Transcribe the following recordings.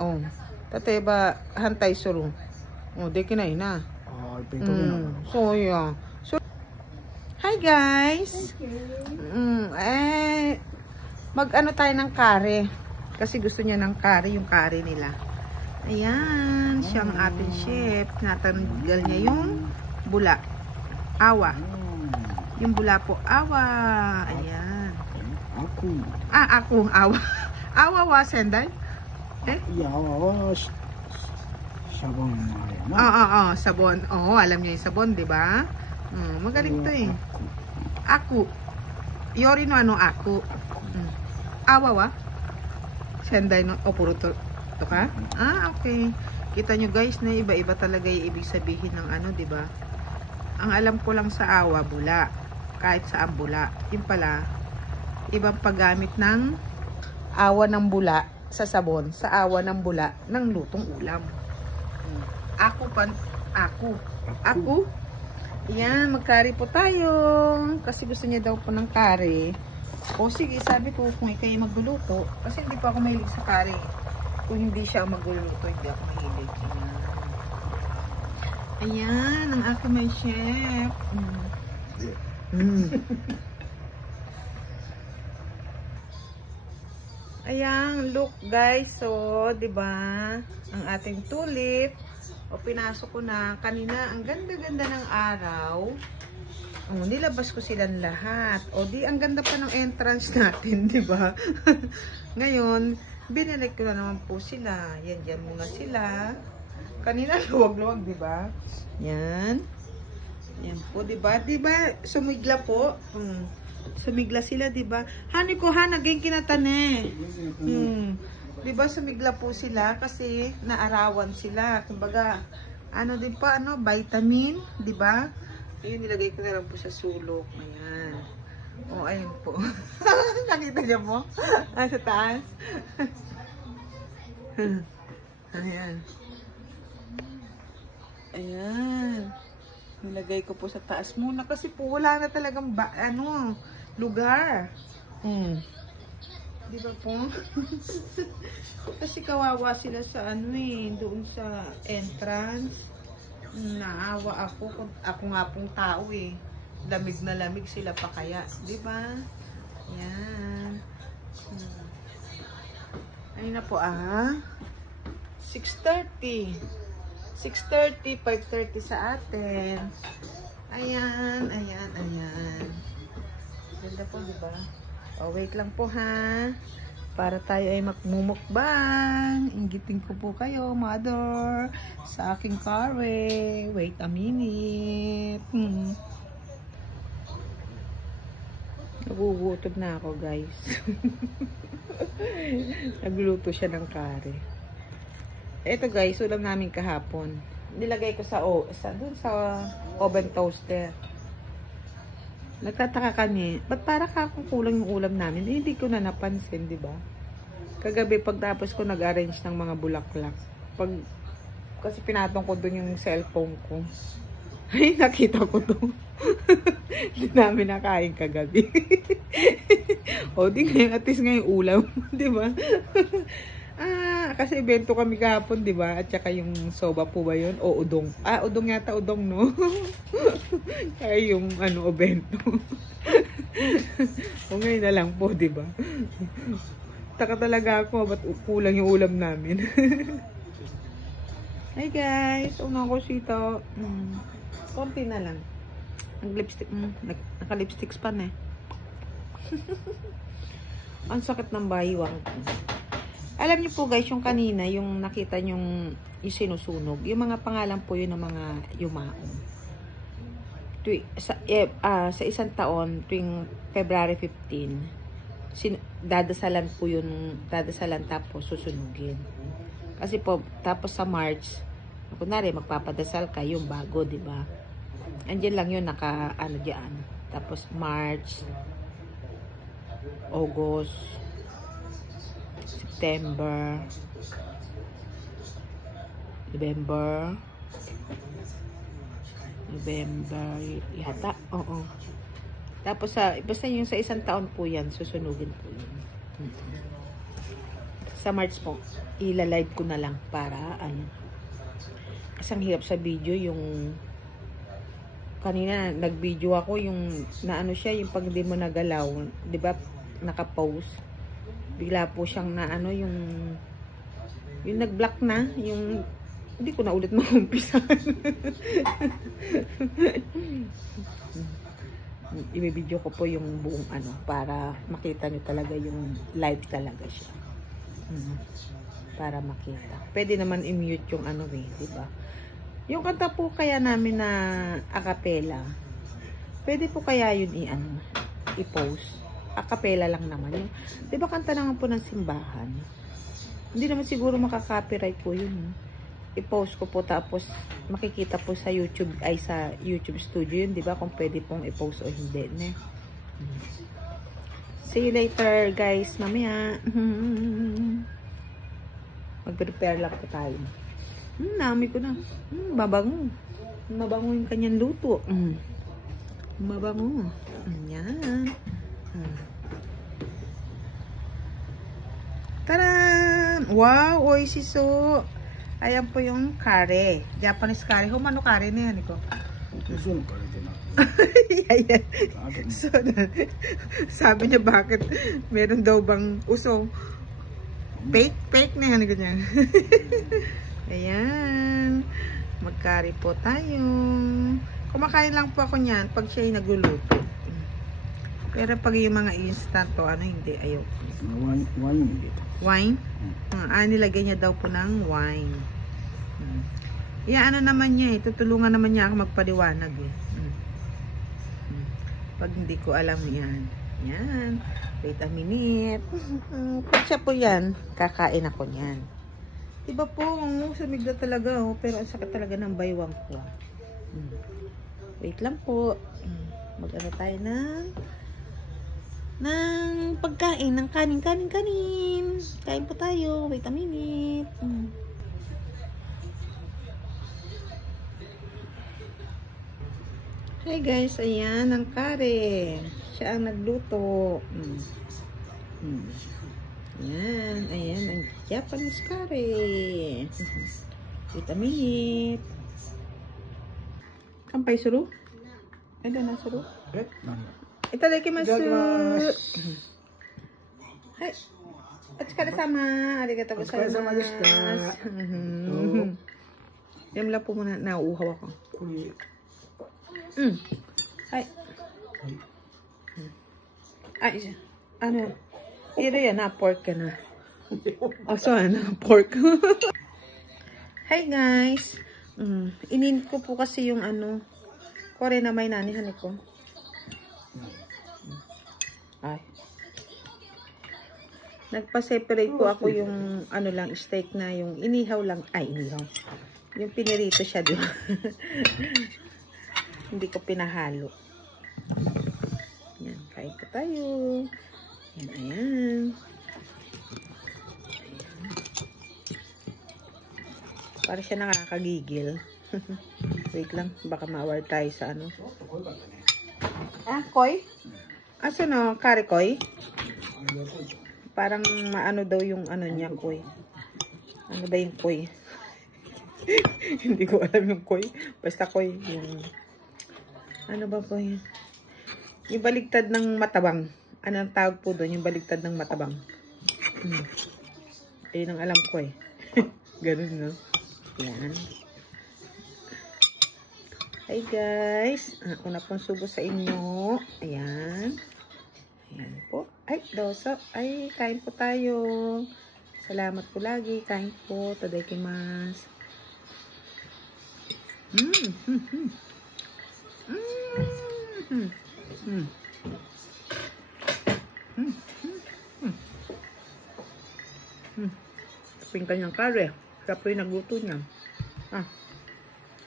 oh. Tate ba hantay suru. Oh, de kinay na. So yeah. So hi guys. Mag-ano tayo ng kare. Kasi gusto niya ng kare, yung kare nila. Ayan, siya ang ating chef. Natanggal niya yung bula. Awa. Yung bula po, awa. Ayan. Ako, awa. Awa wa senday? Awa sabon. Sabon. Oo, alam niyo yung sabon, 'di ba? Magaling 'to eh. Ako. Yori no ano ako. Awa wa? Senday no puro to ka? Okay. Kita nyo guys na iba-iba talaga yung ibig sabihin ng ano, 'di ba? Ang alam ko lang sa awa, bula. Kahit saan bula. Yung pala, ibang paggamit ng awa ng bula sa sabon, sa awa ng bula ng lutong ulam. Ako. Yan, magkari po tayo. Kasi gusto niya daw po ng kari. O sige, sabi ko kung ikay magluluto. Kasi hindi pa ako mahilig sa kari. Kung hindi siya magluluto, hindi ako mahilig. Ayan, ang aking may chef. Ayan, look guys. So, 'di ba? Ang ating tulip. O pinasok ko na kanina, ang ganda-ganda ng araw. Nilabas ko silang lahat. O di ang ganda pa ng entrance natin, 'di ba? Ngayon, binalik ko na naman po sila. Yan diyan muna sila. Kanina luwag-luwag, 'di ba? Yan. Yan po, 'di ba? 'Di ba sumigla po? Sumigla sila, 'di ba? Hani ko naging kinatane. 'Di ba sumigla po sila kasi naarawan sila. Kumbaga, ano din pa vitamin, 'di ba? Ayun, nilagay ko na lang po sa sulok. Ayan. Oh, ayun po. Nakita niyo mo? Sa taas. Ayan. Ayan. Nilagay ko po sa taas muna kasi po wala na talagang lugar. Di ba po? Kasi kawawa sila sa doon sa entrance. Naawa ako. Ako nga pong tao eh. Lamig na lamig sila pa kaya. Di ba? Yan. Ayun na po 6:30. 6:30, 5:30 sa atin. Ayan. Ganda po, di ba? Wait lang po para tayo ay magmumukbang. Inggitin ko po kayo, mother, sa aking curry. Wait a minute. Nagugutom na ako, guys. Nagluto siya ng curry. Ito guys, ulam namin kahapon. Nilagay ko dun sa oven toaster. Nagtataka kami, ba't para kakong kulang yung ulam namin? Hindi ko na napansin, di ba? Kagabi pagtapos ko nag-arrange ng mga bulaklak. Kasi pinatong ko dun yung cellphone ko. Ay, nakita ko to. Hindi namin nakain kagabi. O, di ngayon, at least ngayon ulam. Di ba? Kasi evento kami kahapon, di ba? At saka yung soba po ba yun? O udong. Udong yata, udong, no? Kaya yung evento. O ngayon na lang po, di ba? Taka talaga ako, ba't kulang yung ulam namin? Hi guys, una ko sito. Konti na lang. Nag-lipstick, naka-lipsticks pa na eh. Ang sakit ng bayiwang. Alam niyo po guys, yung kanina, yung nakita nyong sinusunog, yung mga pangalan po yun ng mga yumaong. Sa isang taon, tuwing February 15, dadasalan po yun, tapos susunugin. Kasi po, tapos sa March, kunwari, magpapadasal ka, yung bago, di ba? Andiyan lang yun, dyan. Tapos March, August, September, November yata. Oo. Tapos basta yung sa isang taon po yan, susunugin po yun. Sa March po, ila-live ko na lang para ano. Kasi ang hirap sa video yung kanina nag-video ako yung naano siya yung pag hindi mo nagalaw, 'di ba? Naka-pause. Bigla po siyang naano yung nag-block na, yung hindi ko na ulit mag-umpisa. I-video ko po yung buong ano para makita niyo talaga yung live talaga siya. Para makita. Pwede naman i-mute yung ano eh, 'di ba? Yung kanta po kaya namin na acapella, pwede po kaya yun i-post. Acapella lang naman. Yung, di ba kanta naman po ng simbahan? Hindi naman siguro makaka-copyright po yun. I-post ko po tapos makikita po sa YouTube, ay sa YouTube Studio yun, di ba? Kung pwede pong i-post o hindi. Ne? See you later guys, mamaya. Mag-prepare lang po tayo. Nami ko na. Mabango. Mabango yung kanyang luto. Mabango. Yan. Taran! Wow! Oishiso! Ayan po yung kare. Japanese kare. Humano kare na yan, ko. So, sabi niya bakit meron daw bang uso. Fake na yan. Ganyan. Ayan. Magkari po tayo. Kumakain lang po ako niyan pag siya'y nagluluto. Pero pag yung mga instant to, ano hindi, ayaw. Wine? Nilagay niya daw po ng wine. Ano naman niya eh. Tutulungan naman niya ako magpaliwanag eh. Pag hindi ko alam yan. Yan. Wait a minute. Pag siya po yan, kakain ako niyan. Diba po, sumigla talaga oh, pero ang sakit talaga ng baywang ko. Wait lang po. Mag-ano tayo ng pagkain, ng kanin. Kain po tayo. Wait a minute. Hi guys, ayan ang kare. Siya ang nagluto. Ayan ang Japanese curry. Wait a minute. Kampay suru? Ano na suru? Itadakimasu. Hai. Otsukare-sama. Arigatou gozaimasu. Yan lang po muna. Nauuhaw ako. Hai. Ay, ano? Pero yan, pork ka na. So, pork. Hi guys. Inin ko po kasi yung kore na may nanihan ko. Ay. Nagpa-separate po ako yung lang, steak na yung inihaw lang. Ay, inihaw. Yung pinirito siya, di ba? Hindi ko pinahalo. Yan, kain po tayo. Yan, ayan. Para siya nakakagigil. Wait lang, baka ma-award tayo sa koi? Asa no, kare koi? Parang maano daw yung niya, koi. Ano ba yung koi? Hindi ko alam yung koi. Basta koi, yung ano ba po yun? Yung baligtad ng matabang. Ano ang tawag po doon? Yung baligtad ng matabang. Ayun ang alam ko eh. Ganun, no? Yan. Hi guys. Una pong subo sa inyo. Ayan. Ayan po. Ay, doso. Ay, kain po tayo. Salamat po lagi. Kain po. Tadaikimasu. Taping kanyang kare. Siya po yung nagluto niya.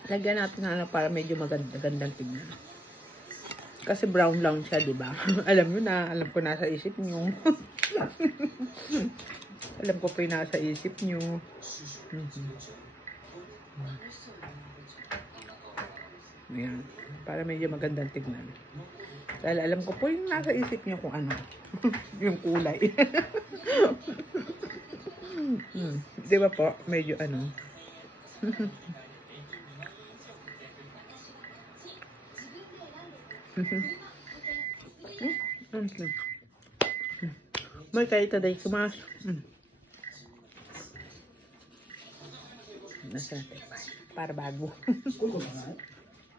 Lagyan natin para medyo magandang tignan. Kasi brown lang siya, di ba? Alam nyo na. Alam ko nasa isip nyo. Alam ko po yung nasa isip nyo. Ayan. Para medyo magandang tignan. Dahil alam ko po yung nasa isip nyo kung ano. Yung kulay. Di ba po? Medyo ano. May kayo taday kumas. Nasa natin pa. Para bago.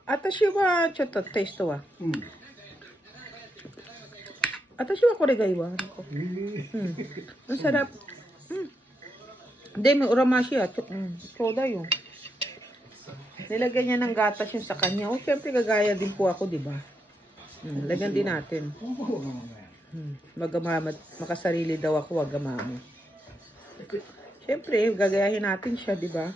Atashi wa chotto taste wa. Atashi wa kore ga iwa. Ang sarap. Hindi, may uramashi at soda yun. Nilagyan niya ng gatas yun sa kanya. O, syempre gagaya din po ako, di ba? Lagyan din natin. Makasarili daw ako, wagamama. Syempre, gagayahin natin siya, di ba?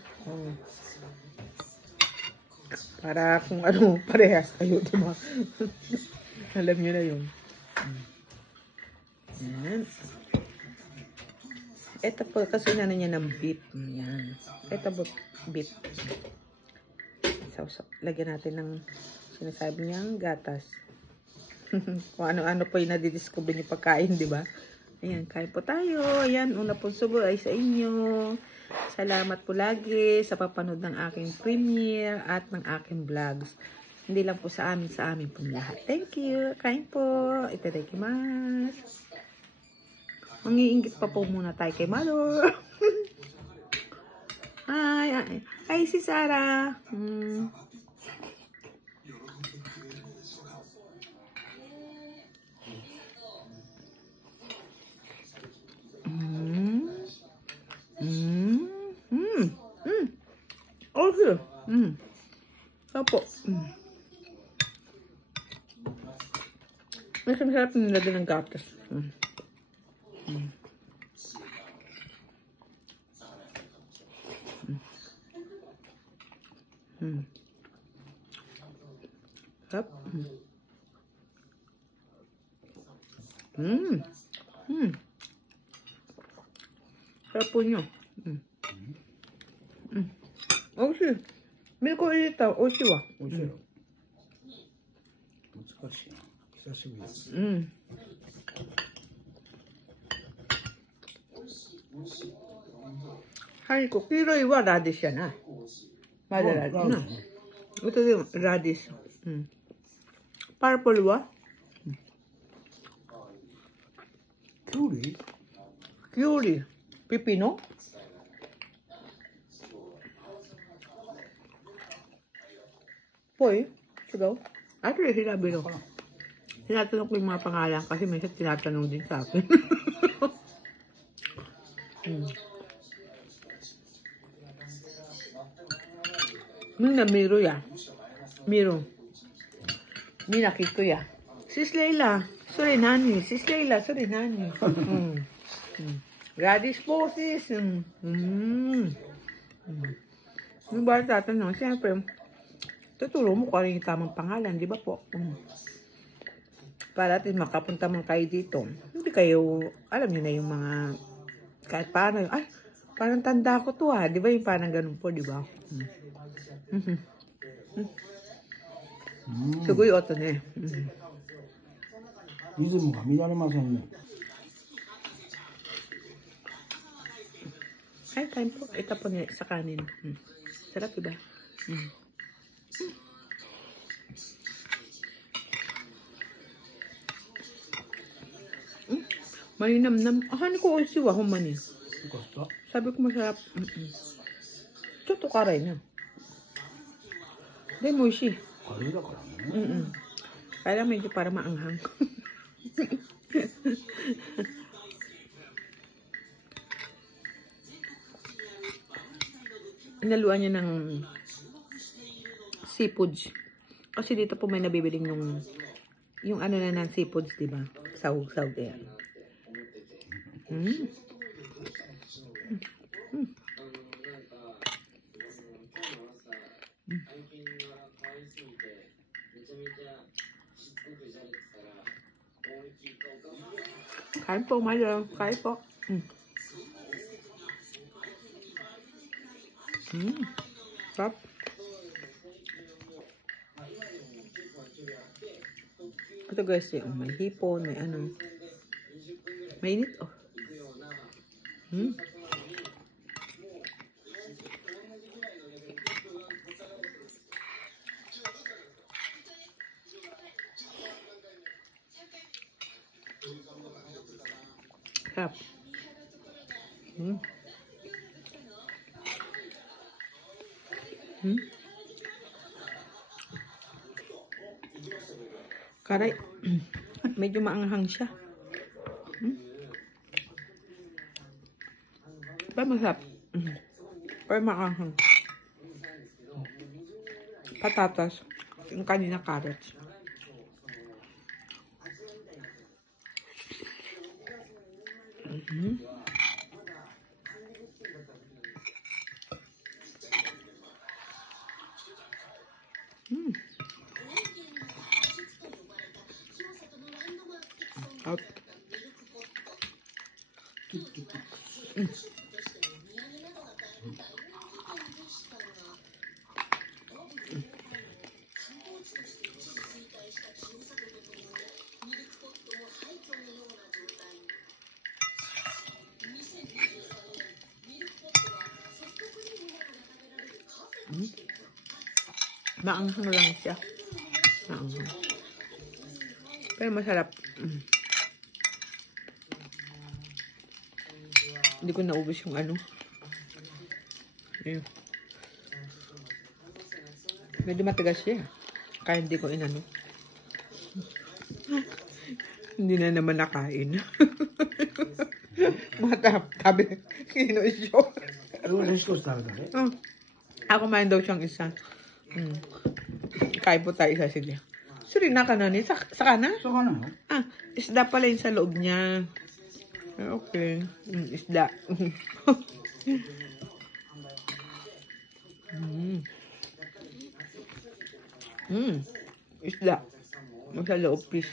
Para kung ano, parehas kayo, di ba? Alam niyo na yun. Yan. Ito po, kasi na niya ng beef. Yan. Ito po, beef. So, lagyan natin ng sinasabi niyang gatas. Kung ano-ano po yung nadidiscover niyo pagkain, di ba? Ayan, kain po tayo. Ayan, una pong subo ay sa inyo. Salamat po lagi sa papanood ng aking premiere at ng aking vlogs. Hindi lang po sa amin pong lahat. Thank you. Kain po. Itadakimasu. Mangiinggit pa po muna tayo kay Malo. Hi, si Sarah. Okay. Opo. Mas masarap nilagyan ng gatas. Sarap. Sarap po nyo. Oishi. Milko irita. Oishi wa. Oishi. 難しいな。久しぶりです。はい、こ黄色いはラディッシュやな。まだラディッシュな。ito din radish. Purple wa? Curry? Curry. Pipino? Poy, sigaw. Actually, sinabi ko. Tinatanong ko yung mga pangalan kasi may tinatanong din sa akin. Mina miro ya. Miro. Mina kiko ya. Sis Leila. Sorry nani. Sis Leila. Sorry nani. Radish po sis. Yung ba tatanong, siyempre, tuturo mo kung ano yung tamang pangalan, di ba po? Para atin makapunta man kayo dito. Hindi kayo, alam niyo na yung mga, kahit paano, ay, parang tanda ko to di ba yung parang ganun po, di ba? Sugoi oto ne. リズムが乱れませんね。Ay, kain po. Ito po sa kanin. Sarap, diba? Malinamnam. Hani ko oishi wa, honma ni. Sabi ko masarap. Chotto karay na.でも美味しい。カレーだからね。Kaya medyo para maanghang. Inaluan niya ng seafoods. Kasi dito po may nabibiling yung ano na ng seafoods, diba? Sahog-sahog yan. Kain po, Mayo. Kain po. Sarap. Ito guys, may hipon, may ano. Mainit, oh. Sarap. Karay. Medyo maanghang siya. Pero masarap. Pero maanghang. Patatas. Yung kanina carrots. Out. Maanghang lang siya. Maanghang. Pero masarap. Hindi ko naubos yung ano. Ayun. Medyo matigas siya. Kaya hindi ko inano. Hindi na naman nakain. Matap. Sabi, kinuisyo. Ako main daw siyang isa. Kain po tayo isa. Sige. Suri na ka na ni. Saka na? Saka na. Ah, isda pala yung sa loob niya. Okay. Isda. Isda. Sa loob fish.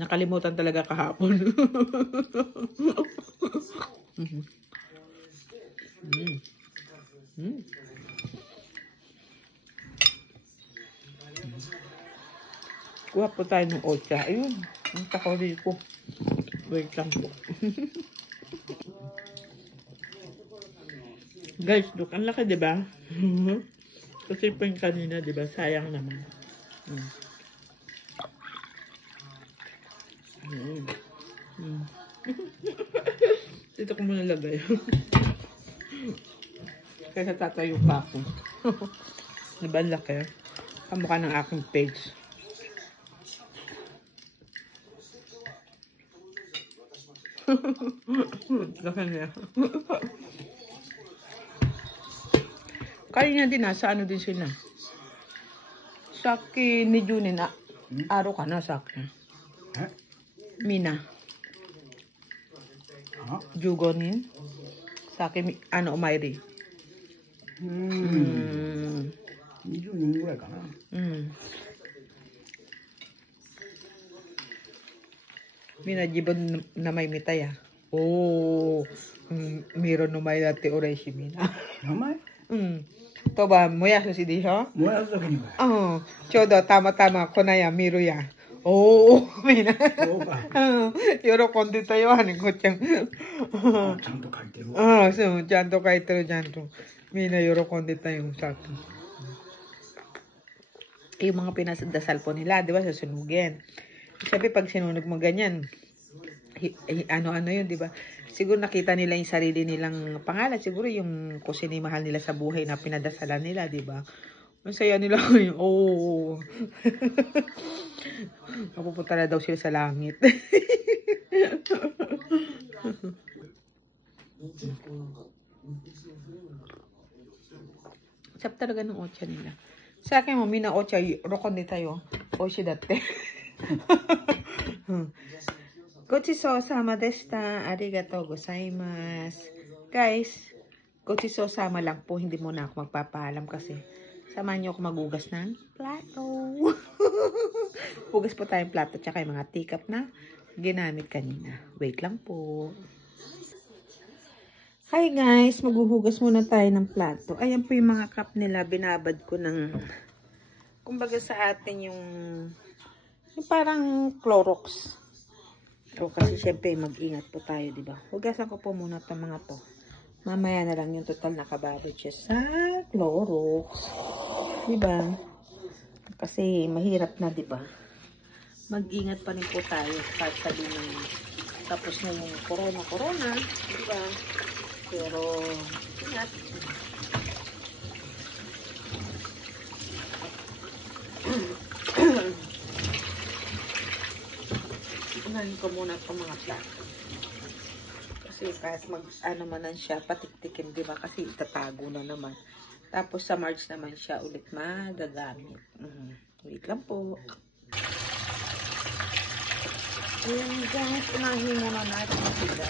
Nakalimutan talaga kahapon. Kuha po tayo ng ocha. Ayun. Ang takawin ko. Wait lang po. Guys, look. Ang laki, diba? Kasi po yung kanina, diba? Sayang naman. Dito ko muna lagay. Kaya tatayo pa ako. Diba ang laki? Kamukha ng aking page. Laki niya. Kaya niya din sa ano din sila. Saki ni Junin. Araw ka na sa akin. Mina. Jugonin. Saki ano Umayri. Mina jibon na may mitaya. Oh, meron no may dati oreshi mina. Namay? Toba moya so si diho? Moya so kini ba? Chodo tama-tama konaya miro ya. Oh, mina. Yorokonde tayo ani ko chang. Chanto kaiteru. So chanto kaiteru chanto. Mina yorokonde tayo sa akin. Yung mga pinasdasal po nila, di ba, susunugin. Sabi, pag sinunog mo ganyan, ano-ano yun, di ba? Siguro nakita nila yung sarili nilang pangalan. Siguro yung kusinimahal nila sa buhay na pinadasalan nila, di ba? Ang saya nila yung, oh. Mapupunta na daw sila sa langit. Sap talaga ng ocha nila. Sa akin mo, mina ocha, rokon di tayo. Oshi datte. Gochiso sama deshita. Arigatou gozaimasu. Guys, gochiso sama lang po. Hindi muna ako magpapaalam kasi samahan niyo ako magugas ng plato. Hugas po tayong plato tsaka yung mga teacup na ginamit kanina. Wait lang po. Hi guys, maghuhugas muna tayo ng plato. Ayan po yung mga cup nila, binabad ko ng, kumbaga sa atin yung parang Clorox. O kasi syempre mag-ingat po tayo, di ba? Hugasan ko po muna itong mga to. Mamaya na lang yung total nakababad siya sa Clorox. Diba? Kasi mahirap na, diba? Mag-ingat pa rin po tayo kahit sabi ng tapos na yung corona, diba? Pero, ingat. Unahin ko muna itong mga plato. Kasi kahit ano manan siya, patiktikin, diba? Kasi itatago na naman. Tapos sa March naman siya ulit magagamit. Wait lang po. Ayan guys, unahin muna natin sila.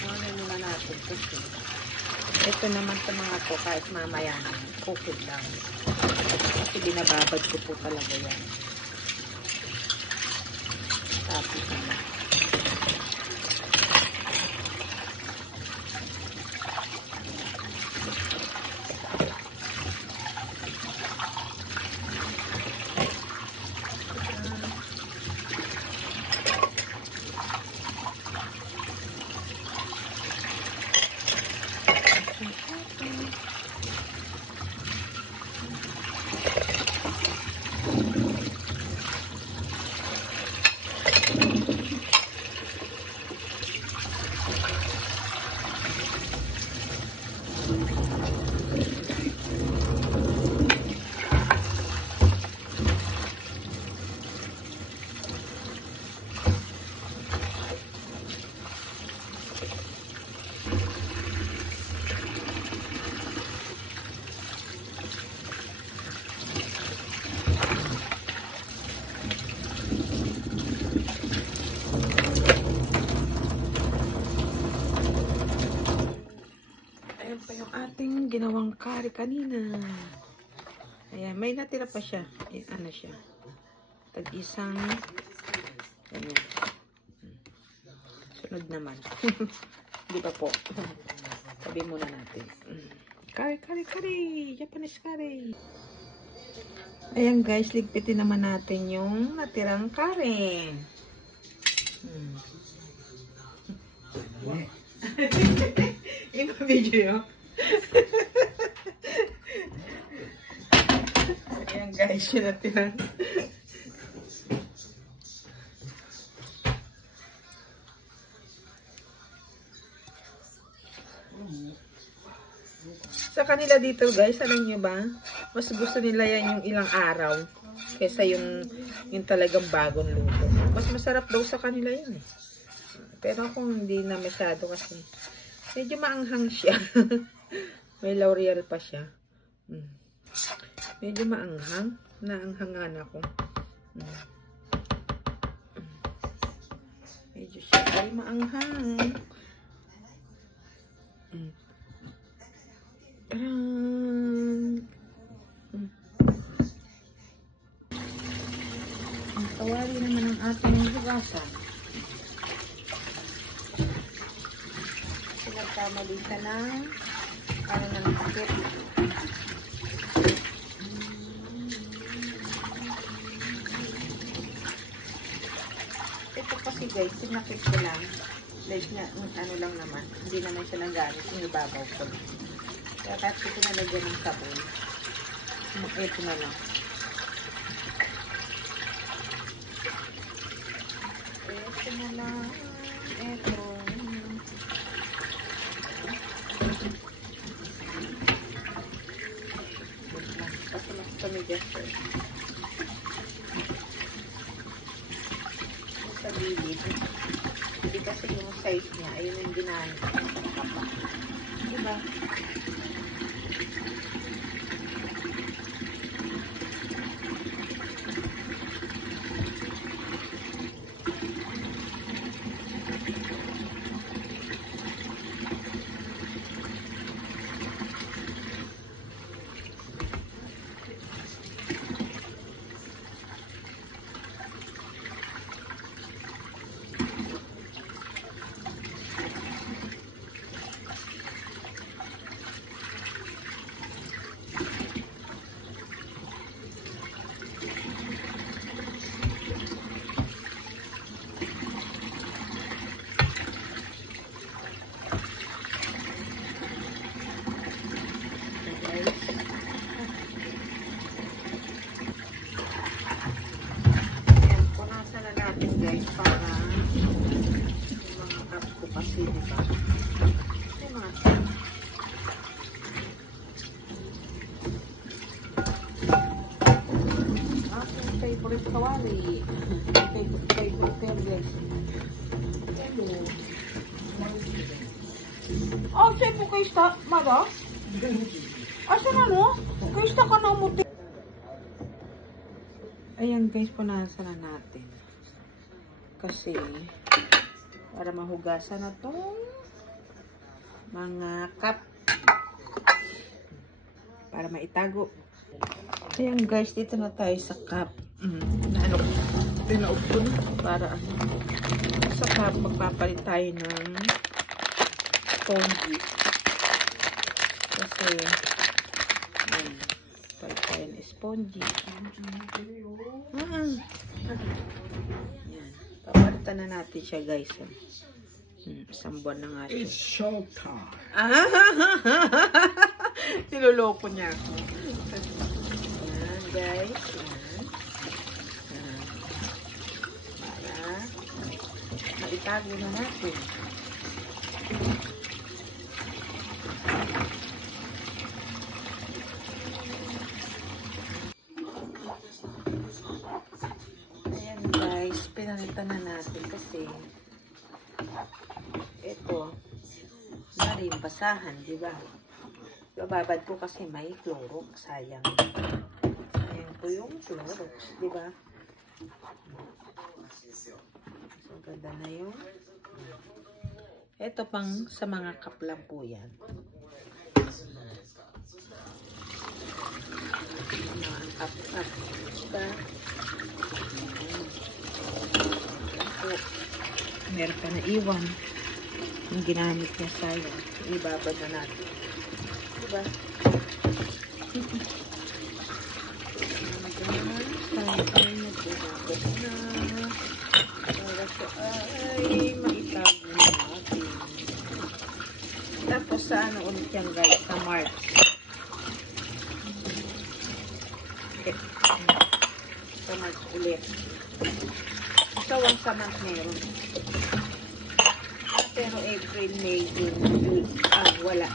Unahin muna natin kasi ito naman sa mga to kahit mamaya na okay lang. Kasi binababad ko po talaga yan. Tapos naman. Ginawang curry kanina. Ayan, may natira pa siya. Ano siya? Tag-isang ganyan. Sunod naman. Di ba po? Sabi muna natin. Curry. Japanese curry. Ayan guys, ligpitin naman natin yung natirang curry. Ipa-video yun. Ayan guys, yun natin. Sa kanila dito guys, alam nyo ba? Mas gusto nila yan yung ilang araw kaysa yung talagang bagong luto. Mas masarap daw sa kanila yun eh. Pero kung hindi na masyado kasi medyo maanghang siya. May L'Oreal pa siya. Medyo maanghang. Naanghangan ako. Medyo siya ay maanghang. Ang kawali naman ang ating hugasan. Nagkamali ka ng ano ng pakit. Ito kasi guys, sinakit ko lang. Like na, ano lang naman. Hindi naman siya nagalit. Inibabaw ko. Kaya kahit ito nalagyan ng sabon. Ito na lang. Ito na lang. Ito. Kami gesture. Sa gilid. Hindi kasi yung size niya. Ayun yung ginamit. Diba? kasi, di ba? Yung mga aking favorite kawali. Favorite perles. Oh, sa'yo po kayo sta, Mara? Asa na, no? Kayo sta ka na mo. Ayan guys, punasan na natin. Kasi, para mahugasan na tong mga cup. Para maitago. Ayan guys, dito na tayo sa cup. Tinaog ko na para sa cup, magpapalit tayo ng spongy. Kasi, ayan, palit tayo ng spongy. Ayan, papalitan na natin siya guys. Isang buwan na nga siya. It's showtime. Niloloko niya ako. Ayan guys. Para maitago na natin. Ayan guys, pinalitan na natin kasi ito maring basahan, di ba? Bababad ko kasi may Clorox, sayang. Sayang po yung Clorox, di ba? So, ganda na yung ito pang sa mga cup lang po yan. Mga cup. Diba? Meron pa na iwan. Yung ginamit niya sayang. Ibabad na natin. Diba? Sayang nagbabad na. Para siya ay maitago na natin. Tapos sa ano ulit yan guys? Sa March. Okay. Sa March ulit. So, once a month meron. Pero April, May, June, wala.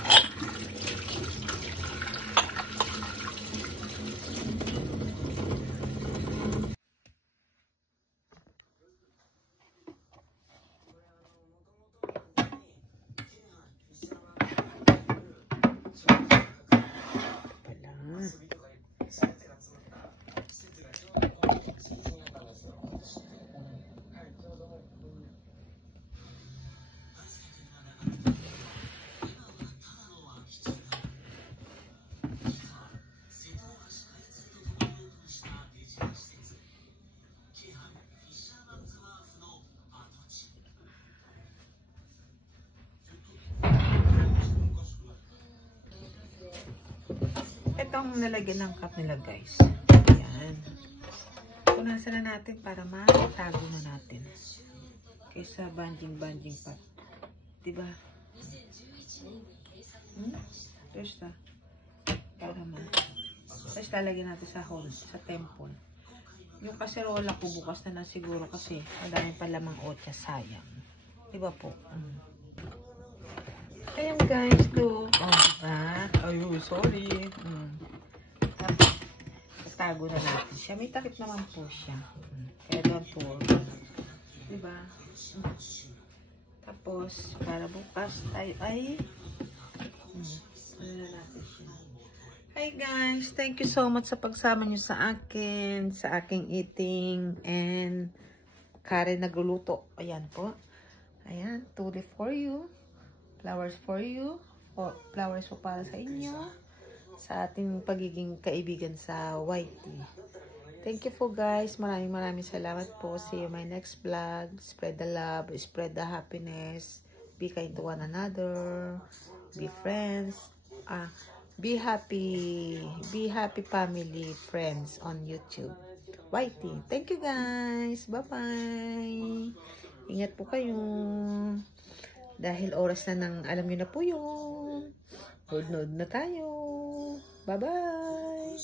Itong nalagyan ng cup nila guys. Ayan. Punasan na natin para maitago na natin. Kaysa banjing-banjing pa. Diba? There's na. Para tapos lalagyan natin sa hole, sa temple. Yung kaserola ko bukas na siguro kasi ang dami pa lamang otya, sayang. Diba po? Ayan guys, look. Oh, diba? Ayun, sorry. Tapos, tatago na natin siya. May takip naman po siya. Kaya don't worry. Diba? Tapos, para bukas tayo ay ano na natin siya. Hi guys! Thank you so much sa pagsama nyo sa akin, sa aking eating, and Karen nagluluto. Ayan po. Ayan, tulip for you. Flowers for you. Flowers po para sa inyo. Sa ating pagiging kaibigan sa YT. Thank you po guys. Maraming salamat po. See you in my next vlog. Spread the love. Spread the happiness. Be kind to one another. Be friends. Be happy. Be happy family, friends on YouTube. YT. Thank you guys. Bye-bye. Ingat po kayo. Dahil oras na ng, alam nyo na po yun. Nood na tayo. Bye-bye.